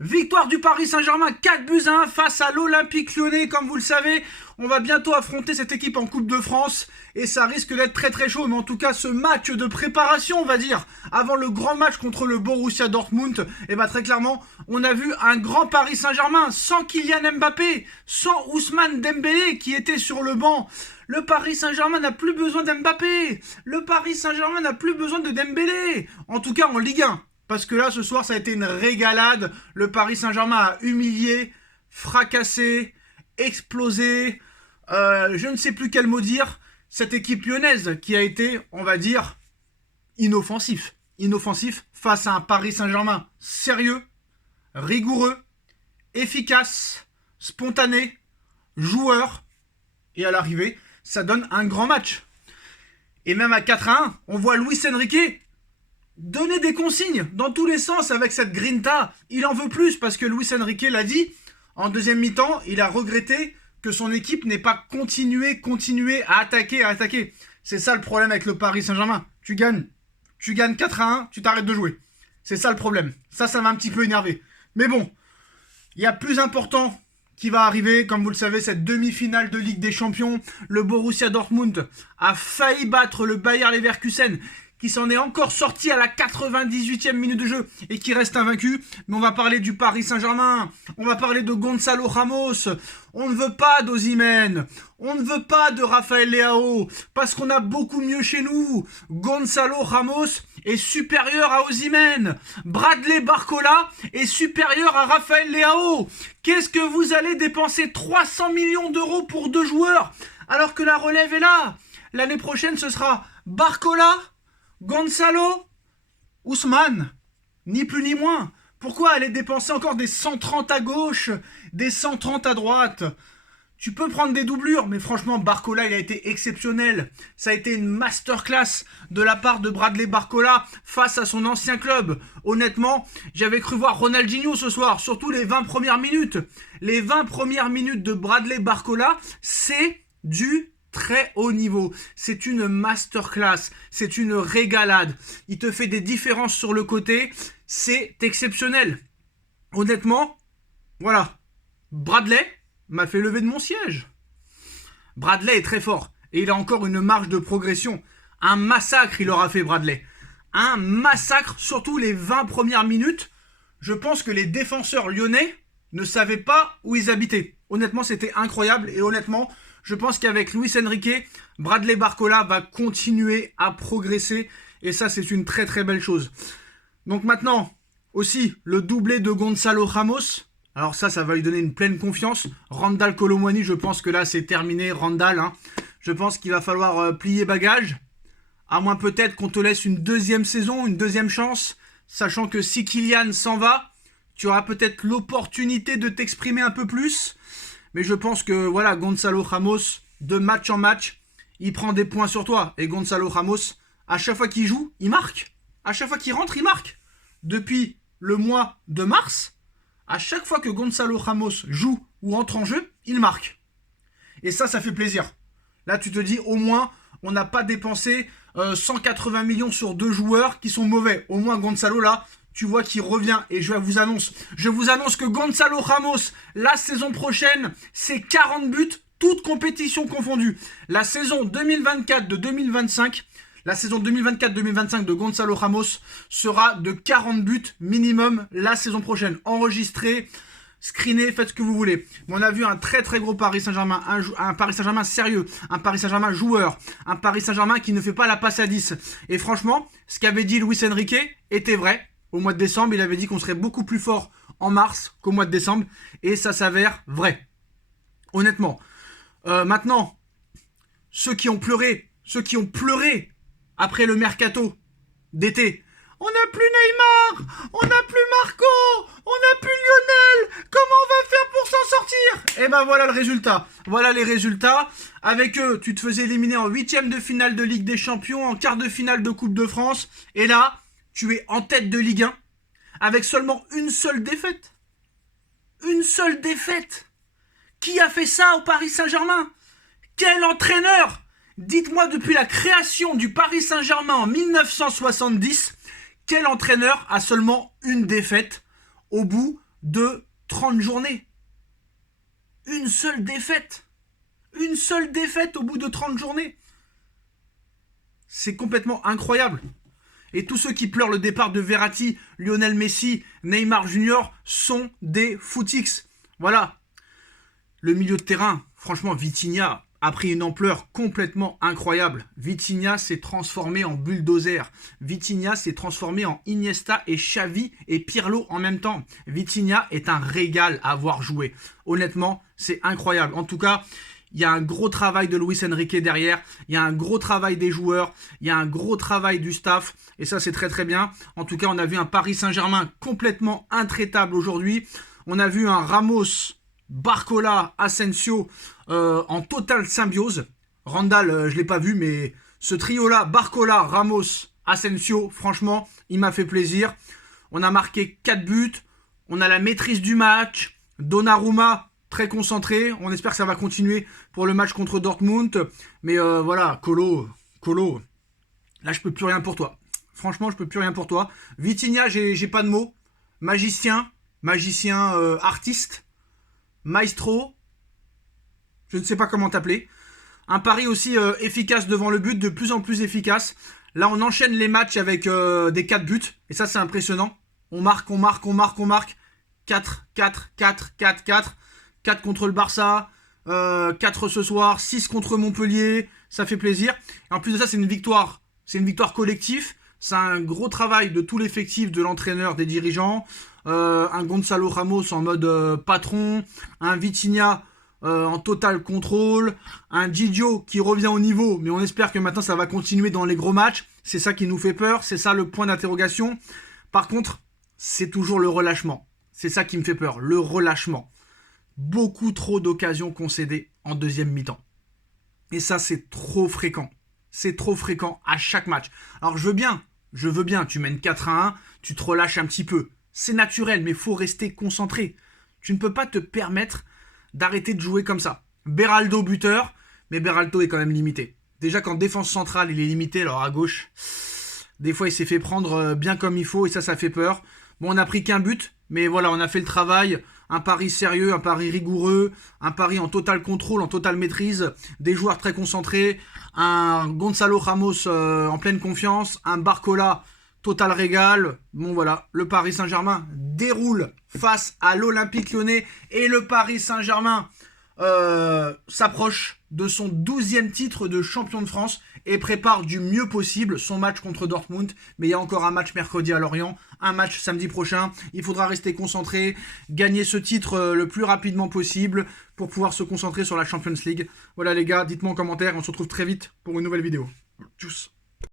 Victoire du Paris Saint-Germain 4-1 face à l'Olympique Lyonnais. Comme vous le savez, on va bientôt affronter cette équipe en Coupe de France et ça risque d'être très très chaud. Mais en tout cas, ce match de préparation, on va dire, avant le grand match contre le Borussia Dortmund, et bah très clairement, on a vu un grand Paris Saint-Germain sans Kylian Mbappé, sans Ousmane Dembélé qui était sur le banc. Le Paris Saint-Germain n'a plus besoin d'Mbappé. Le Paris Saint-Germain n'a plus besoin de Dembélé. En tout cas en Ligue 1. Parce que là, ce soir, ça a été une régalade. Le Paris Saint-Germain a humilié, fracassé, explosé. Je ne sais plus quel mot dire. Cette équipe lyonnaise qui a été, on va dire, inoffensif. Inoffensif face à un Paris Saint-Germain sérieux, rigoureux, efficace, spontané, joueur. Et à l'arrivée, ça donne un grand match. Et même à 4-1, on voit Luis Enrique donner des consignes dans tous les sens avec cette grinta. Il en veut plus parce que Luis Enrique l'a dit. En deuxième mi-temps, il a regretté que son équipe n'ait pas continué à attaquer. C'est ça le problème avec le Paris Saint-Germain. Tu gagnes 4-1, tu t'arrêtes de jouer. C'est ça le problème. Ça m'a un petit peu énervé. Mais bon, il y a plus important qui va arriver. Comme vous le savez, cette demi-finale de Ligue des Champions. Le Borussia Dortmund a failli battre le Bayer Leverkusen, qui s'en est encore sorti à la 98e minute de jeu et qui reste invaincu. Mais on va parler du Paris Saint-Germain, on va parler de Gonzalo Ramos. On ne veut pas d'Osimhen, on ne veut pas de Raphaël Leao, parce qu'on a beaucoup mieux chez nous. Gonzalo Ramos est supérieur à Osimhen. Bradley Barcola est supérieur à Raphaël Leao. Qu'est-ce que vous allez dépenser 300 millions d'euros pour deux joueurs, alors que la relève est là? L'année prochaine, ce sera Barcola, Gonzalo, Ousmane, ni plus ni moins. Pourquoi aller dépenser encore des 130 à gauche, des 130 à droite? Tu peux prendre des doublures, mais franchement, Barcola, il a été exceptionnel. Ça a été une masterclass de la part de Bradley Barcola face à son ancien club. Honnêtement, j'avais cru voir Ronaldinho ce soir, surtout les 20 premières minutes. Les 20 premières minutes de Bradley Barcola, c'est du très haut niveau. C'est une masterclass, c'est une régalade. Il te fait des différences sur le côté, c'est exceptionnel. Honnêtement, voilà. Bradley m'a fait lever de mon siège. Bradley est très fort et il a encore une marge de progression. Un massacre il aura fait Bradley. Un massacre, surtout les 20 premières minutes. Je pense que les défenseurs lyonnais ne savaient pas où ils habitaient. Honnêtement, c'était incroyable et honnêtement, je pense qu'avec Luis Enrique, Bradley Barcola va continuer à progresser et ça, c'est une très très belle chose. Donc maintenant, aussi, le doublé de Gonzalo Ramos. Alors ça va lui donner une pleine confiance. Randal Kolo Muani, je pense que là, c'est terminé. Randal, je pense qu'il va falloir plier bagage. À moins peut-être qu'on te laisse une deuxième saison, une deuxième chance. Sachant que si Kylian s'en va, tu auras peut-être l'opportunité de t'exprimer un peu plus. Mais je pense que voilà, Gonzalo Ramos, de match en match, il prend des points sur toi. Et Gonzalo Ramos, à chaque fois qu'il joue, il marque. À chaque fois qu'il rentre, il marque. Depuis le mois de mars, à chaque fois que Gonzalo Ramos joue ou entre en jeu, il marque. Et ça fait plaisir. Là, tu te dis, au moins, on n'a pas dépensé 180 millions sur deux joueurs qui sont mauvais. Au moins, Gonzalo, là, tu vois qu'il revient. Et je vous annonce que Gonzalo Ramos, la saison prochaine, c'est 40 buts, toutes compétitions confondues. La saison 2024 de 2025, la saison 2024-2025 de Gonzalo Ramos sera de 40 buts minimum la saison prochaine. Enregistré, screené, faites ce que vous voulez. Mais on a vu un très très gros Paris Saint-Germain, un Paris Saint-Germain sérieux, un Paris Saint-Germain joueur, un Paris Saint-Germain qui ne fait pas la passe à 10. Et franchement, ce qu'avait dit Luis Enrique était vrai. Au mois de décembre, il avait dit qu'on serait beaucoup plus fort en mars qu'au mois de décembre. Et ça s'avère vrai. Honnêtement. Maintenant, ceux qui ont pleuré après le mercato d'été. On n'a plus Neymar, on n'a plus Marco, on n'a plus Lionel. Comment on va faire pour s'en sortir? Et ben voilà le résultat. Voilà les résultats. Avec eux, tu te faisais éliminer en 8e de finale de Ligue des Champions, en quart de finale de Coupe de France. Et là, tu es en tête de Ligue 1 avec seulement une seule défaite. Une seule défaite. Qui a fait ça au Paris Saint-Germain? Quel entraîneur? Dites-moi, depuis la création du Paris Saint-Germain en 1970, quel entraîneur a seulement une défaite au bout de 30 journées. Une seule défaite. Une seule défaite au bout de 30 journées. C'est complètement incroyable. Et tous ceux qui pleurent le départ de Verratti, Lionel Messi, Neymar Junior sont des footix. Voilà. Le milieu de terrain, franchement, Vitinha a pris une ampleur complètement incroyable. Vitinha s'est transformé en bulldozer. Vitinha s'est transformé en Iniesta et Xavi et Pirlo en même temps. Vitinha est un régal à voir jouer. Honnêtement, c'est incroyable. En tout cas, il y a un gros travail de Luis Enrique derrière, il y a un gros travail des joueurs, il y a un gros travail du staff, et ça c'est très très bien. En tout cas, on a vu un Paris Saint-Germain complètement intraitable aujourd'hui. On a vu un Ramos, Barcola, Asensio en totale symbiose. Randall, je ne l'ai pas vu, mais ce trio-là, Barcola, Ramos, Asensio, franchement, il m'a fait plaisir. On a marqué 4 buts, on a la maîtrise du match, Donnarumma, très concentré, on espère que ça va continuer pour le match contre Dortmund. Mais voilà, Colo, là je peux plus rien pour toi. Franchement, je peux plus rien pour toi. Vitinha, j'ai pas de mots. Magicien, artiste, maestro, je ne sais pas comment t'appeler. Un pari aussi efficace devant le but, de plus en plus efficace. Là, on enchaîne les matchs avec des 4 buts. Et ça, c'est impressionnant. On marque. 4, 4 contre le Barça, 4 ce soir, 6 contre Montpellier, ça fait plaisir. Et en plus de ça, c'est une victoire collective. C'est un gros travail de tout l'effectif, de l'entraîneur, des dirigeants. Un Gonzalo Ramos en mode patron, un Vitinha en total contrôle, un Didio qui revient au niveau, mais on espère que maintenant ça va continuer dans les gros matchs. C'est ça qui nous fait peur, c'est ça le point d'interrogation. Par contre, c'est toujours le relâchement. C'est ça qui me fait peur, le relâchement. Beaucoup trop d'occasions concédées en deuxième mi-temps. Et ça, c'est trop fréquent. C'est trop fréquent à chaque match. Alors, je veux bien, tu mènes 4-1, tu te relâches un petit peu. C'est naturel, mais il faut rester concentré. Tu ne peux pas te permettre d'arrêter de jouer comme ça. Beraldo buteur, mais Beraldo est quand même limité. Déjà qu'en défense centrale, il est limité, alors à gauche, des fois, il s'est fait prendre bien comme il faut, et ça fait peur. Bon, on n'a pris qu'un but, mais voilà, on a fait le travail. Un pari sérieux, un pari rigoureux, un pari en total contrôle, en totale maîtrise, des joueurs très concentrés, un Gonzalo Ramos en pleine confiance, un Barcola total régal. Bon voilà, le Paris Saint-Germain déroule face à l'Olympique Lyonnais et le Paris Saint-Germain s'approche de son 12e titre de champion de France et prépare du mieux possible son match contre Dortmund. Mais il y a encore un match mercredi à Lorient, un match samedi prochain. Il faudra rester concentré, gagner ce titre le plus rapidement possible pour pouvoir se concentrer sur la Champions League. Voilà les gars, dites-moi en commentaire, on se retrouve très vite pour une nouvelle vidéo. Tchuss.